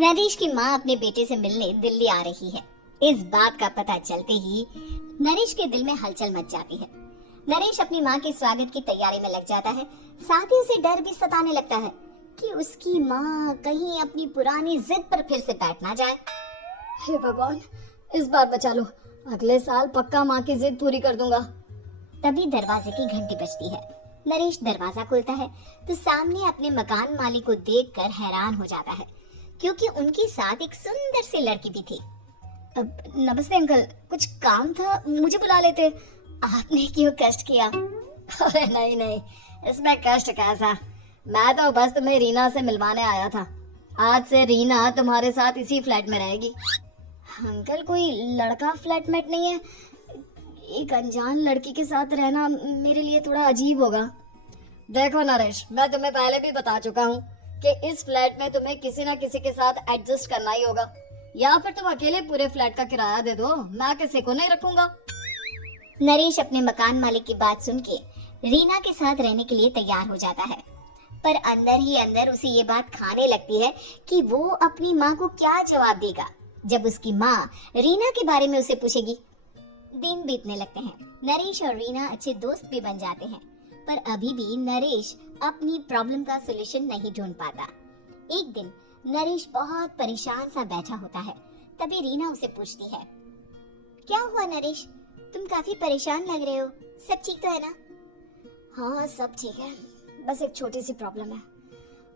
नरेश की माँ अपने बेटे से मिलने दिल्ली आ रही है। इस बात का पता चलते ही नरेश के दिल में हलचल मच जाती है। नरेश अपनी माँ के स्वागत की तैयारी में लग जाता है। साथ ही उसे डर भी सताने लगता है कि उसकी माँ कहीं अपनी पुरानी जिद पर फिर से बैठ ना जाए। हे भगवान, इस बार बचा लो। अगले साल पक्का माँ की जिद पूरी कर दूंगा। तभी दरवाजे की घंटी बजती है। नरेश दरवाजा खोलता है तो सामने अपने मकान मालिक को देखकर हैरान हो जाता है, क्योंकि उनके साथ एक सुंदर सी लड़की भी थी। नमस्ते अंकल, कुछ काम था, मुझे बुला लेते। आपने क्यों कष्ट किया? अरे नहीं नहीं, इसमें कष्ट कैसा। मैं तो बस तुम्हें रीना से मिलवाने आया था। आज से रीना तुम्हारे साथ इसी फ्लैट में रहेगी। अंकल, कोई लड़का फ्लैटमेट नहीं है? एक अनजान लड़की के साथ रहना मेरे लिए थोड़ा अजीब होगा। देखो नरेश, मैं तुम्हें पहले भी बता चुका हूँ कि इस फ्लैट में तुम्हें किसी न किसी के साथ एडजस्ट करना ही होगा, या फिर तुम अकेले पूरे फ्लैट का किराया दे दो, मैं किसी को नहीं रखूंगा। नरेश अपने मकान मालिक की बात सुन के रीना के साथ रहने के लिए तैयार हो जाता है, पर अंदर ही अंदर उसे ये बात खाने लगती है कि वो अपनी माँ को क्या जवाब देगा जब उसकी माँ रीना के बारे में उसे पूछेगी। दिन बीतने लगते हैं। नरेश और रीना अच्छे दोस्त भी बन जाते हैं, पर अभी भी नरेश अपनी प्रॉब्लम का सलूशन नहीं ढूंढ पाता। एक दिन नरेश बहुत परेशान सा बैठा होता है। तभी रीना उसे पूछती है, क्या हुआ नरेश, तुम काफी परेशान लग रहे हो, सब ठीक तो है ना? हाँ सब ठीक है, बस एक छोटी सी प्रॉब्लम है।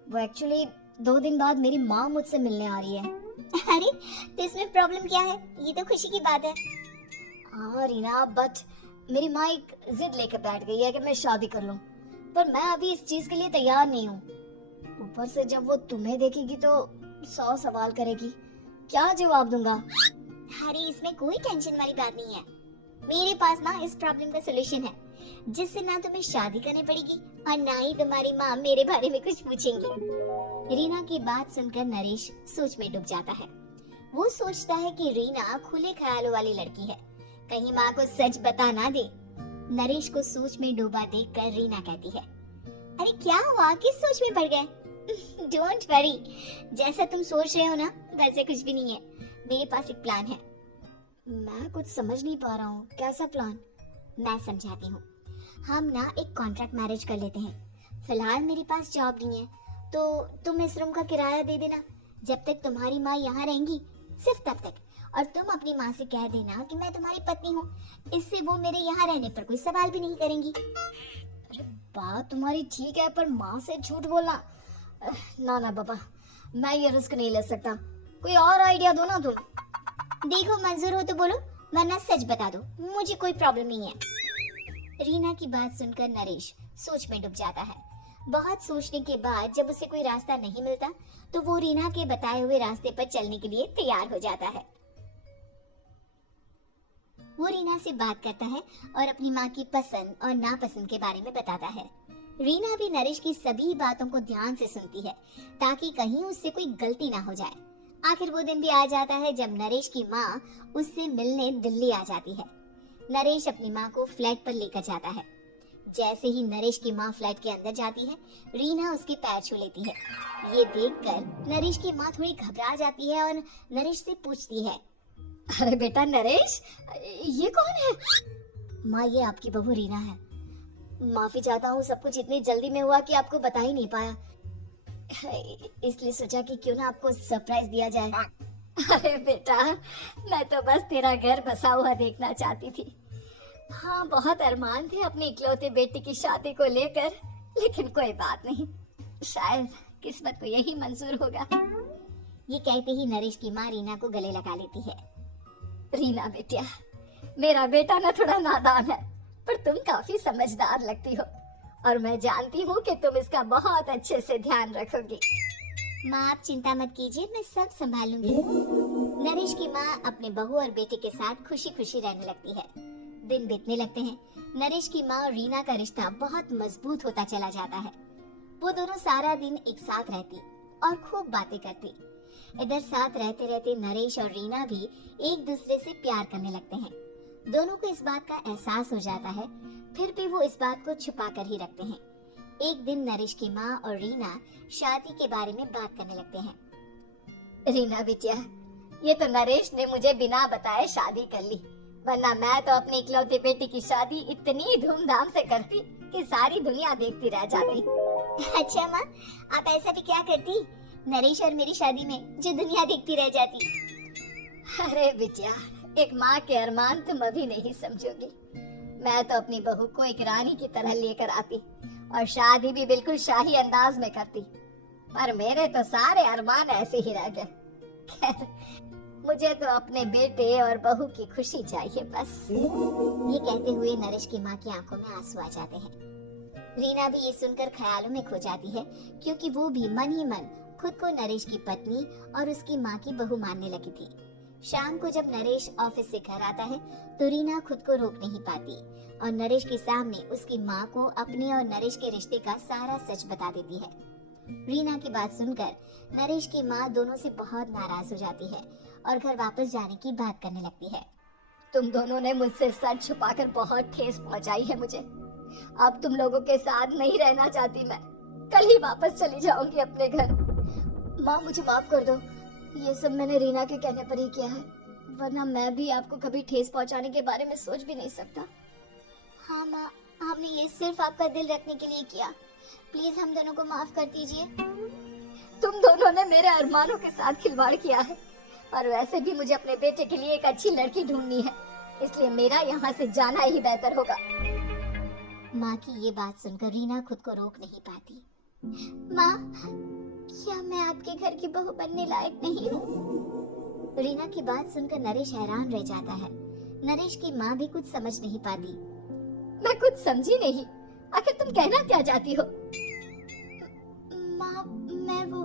वो एक्चुअली 2 दिन बाद मेरी माँ मुझसे मिलने आ रही है। अरे तो इसमें प्रॉब्लम क्या है, ये तो खुशी की बात है। हाँ रीना, बट मेरी माँ एक जिद लेकर बैठ गई है कि मैं शादी कर लूं, पर मैं अभी इस चीज के लिए तैयार नहीं हूँ। ऊपर से जब वो तुम्हें देखेगी तो 100 सवाल करेगी, क्या जवाब दूंगा? अरे इसमें कोई टेंशन वाली बात नहीं है। मेरे पास ना इस प्रॉब्लम का सलूशन है, जिससे ना तुम्हें शादी करनी पड़ेगी और ना ही तुम्हारी माँ मेरे बारे में कुछ पूछेंगी। रीना की बात सुनकर नरेश सोच में डूब जाता है। वो सोचता है कि रीना खुले ख्यालों वाली लड़की है, कहीं माँ को सच बता ना दे। नरेश को सोच में डूबा देखकर रीना कहती है, अरे क्या हुआ, किस सोच में पड़ गए? डोंट वरी, जैसा तुम सोच रहे हो ना वैसे कुछ भी नहीं है। मेरे पास एक प्लान है। मैं कुछ समझ नहीं पा रहा हूँ, कैसा प्लान? मैं समझाती हूँ। हम ना एक कॉन्ट्रैक्ट मैरिज कर लेते हैं। फिलहाल मेरे पास जॉब नहीं है, तो तुम इस रूम का किराया दे देना जब तक तुम्हारी माँ यहाँ रहेंगी, सिर्फ तब तक। और तुम अपनी माँ से कह देना कि मैं तुम्हारी पत्नी हूँ, इससे वो मेरे यहाँ रहने पर कोई सवाल भी नहीं करेंगी। अरे बात तुम्हारी ठीक है, पर माँ से झूठ बोलना, ना ना बाबा, मैं ये रिस्क नहीं ले सकता। कोई और आइडिया दो ना तुम। देखो मंजूर हो तो बोलो, वरना सच बता दो, मुझे कोई प्रॉब्लम नहीं है। रीना की बात सुनकर नरेश सोच में डूब जाता है। बहुत सोचने के बाद जब उसे कोई रास्ता नहीं मिलता तो वो रीना के बताए हुए रास्ते पर चलने के लिए तैयार हो जाता है। वो रीना से बात करता है और अपनी माँ की पसंद और नापसंद के बारे में बताता है। रीना भी नरेश की सभी बातों को ध्यान से सुनती है, ताकि कहीं उससे कोई गलती ना हो जाए। आखिर वो दिन भी आ जाता है जब नरेश की माँ उससे मिलने दिल्ली आ जाती है। नरेश अपनी माँ को फ्लैट पर लेकर जाता है। जैसे ही नरेश की माँ फ्लैट के अंदर जाती है, रीना उसके पैर छू लेती है। ये देखकर नरेश की माँ थोड़ी घबरा जाती है और नरेश से पूछती है, अरे बेटा नरेश, ये कौन है? माँ ये आपकी बहू रीना है। माफी चाहता हूँ, सब कुछ इतनी जल्दी में हुआ कि आपको बता ही नहीं पाया, इसलिए सोचा कि क्यों ना आपको सरप्राइज दिया जाए। अरे बेटा, मैं तो बस तेरा घर बसा हुआ देखना चाहती थी। हाँ, बहुत अरमान थे अपनी इकलौते बेटी की शादी को लेकर, लेकिन कोई बात नहीं, शायद किस्मत को यही मंजूर होगा। ये कहते ही नरेश की माँ रीना को गले लगा लेती है। रीना बेटिया, मेरा बेटा ना थोड़ा नादान है, पर तुम काफी समझदार लगती हो, और मैं जानती हूँ कि तुम इसका बहुत अच्छे से ध्यान रखोगी। माँ आप चिंता मत कीजिए, मैं सब संभालूंगी। नरेश की माँ अपने बहू और बेटे के साथ खुशी खुशी रहने लगती है। दिन बीतने लगते हैं। नरेश की माँ और रीना का रिश्ता बहुत मजबूत होता चला जाता है। वो दोनों सारा दिन एक साथ रहती और खूब बातें करती। इधर साथ रहते रहते नरेश और रीना भी एक दूसरे से प्यार करने लगते हैं। दोनों को इस बात का एहसास हो जाता है, फिर भी वो इस बात को छुपा कर ही रखते हैं। एक दिन नरेश की माँ और रीना शादी के बारे में बात करने लगते हैं। रीना बिटिया, ये तो नरेश ने मुझे बिना बताए शादी कर ली, वरना मैं तो अपनी इकलौती बेटी की शादी इतनी धूमधाम से करती कि सारी दुनिया देखती रह जाती। अच्छा माँ, आप ऐसा भी क्या करती नरेश और मेरी शादी में जो दुनिया देखती रह जाती। अरे बिटिया, एक माँ के अरमान तुम अभी नहीं समझोगी। मैं तो अपनी बहू को एक रानी की तरह लेकर आती और शादी भी बिल्कुल शाही अंदाज में करती, पर मेरे तो सारे अरमान ऐसे ही रह गए। खैर, मुझे तो अपने बेटे और बहू की खुशी चाहिए बस। ये कहते हुए नरेश की माँ की आंखों में आंसू आ जाते हैं। रीना भी ये सुनकर ख्यालों में खो जाती है, क्योंकि वो भी मन ही मन खुद को नरेश की पत्नी और उसकी माँ की बहू मानने लगी थी। शाम को जब नरेश ऑफिस से घर आता है तो रीना खुद को रोक नहीं पाती और नरेश के सामने उसकी माँ को अपने और नरेश के रिश्ते का सारा सच बता देती है। रीना की बात सुनकर नरेश की माँ दोनों से बहुत नाराज हो जाती है और घर वापस जाने की बात करने लगती है। तुम दोनों ने मुझसे सच छुपाकर बहुत ठेस पहुंचाई है मुझे। अब तुम लोगों के साथ नहीं रहना चाहती मैं, कल ही वापस चली जाऊंगी अपने घर। माँ, मुझे माफ कर दो, ये सब मैंने रीना के कहने पर ही किया है, वरना मैं भी आपको कभी ठेस पहुंचाने के बारे में सोच भी नहीं सकता। हाँ माँ, हमने ये सिर्फ आपका दिल रखने के लिए किया, प्लीज हम दोनों को माफ कर दीजिए। तुम दोनों ने मेरे अरमानों के साथ खिलवाड़ किया है, और वैसे भी मुझे अपने बेटे के लिए एक अच्छी लड़की ढूंढनी है, इसलिए मेरा यहाँ से जाना ही बेहतर होगा। माँ की ये बात सुनकर रीना खुद को रोक नहीं पाती। माँ, क्या मैं आपके घर की बहू बनने लायक नहीं हूँ? रीना की बात सुनकर नरेश हैरान रह जाता है। नरेश की माँ भी कुछ समझ नहीं पाती। मैं कुछ समझी नहीं, आखिर तुम कहना क्या चाहती हो? माँ, मैं वो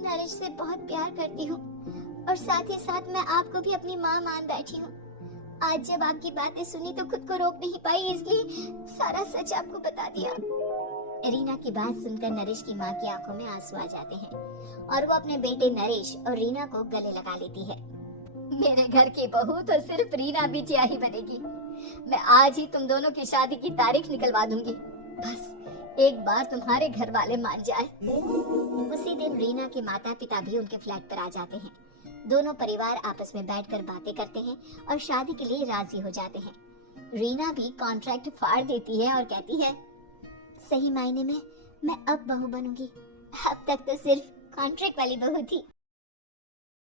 नरेश से बहुत प्यार करती हूँ और साथ ही साथ मैं आपको भी अपनी माँ मान बैठी हूँ। आज जब आपकी बातें सुनी तो खुद को रोक नहीं पाई, इसलिए सारा सच आपको बता दिया। रीना की बात सुनकर नरेश की माँ की आंखों में आंसू आ जाते हैं और वो अपने बेटे नरेश और रीना को गले लगा लेती है। मेरे घर की बहू तो सिर्फ रीना बिटिया ही बनेगी। मैं आज ही तुम दोनों की शादी की तारीख निकलवा दूंगी, बस एक बार तुम्हारे घर वाले मान जाए। उसी दिन रीना के माता पिता भी उनके फ्लैट पर आ जाते हैं। दोनों परिवार आपस में बैठकर बातें करते हैं और शादी के लिए राजी हो जाते हैं। रीना भी कॉन्ट्रैक्ट फाड़ देती है और कहती है, सही मायने में मैं अब बहू बनूंगी, अब तक तो सिर्फ कॉन्ट्रैक्ट वाली बहू थी।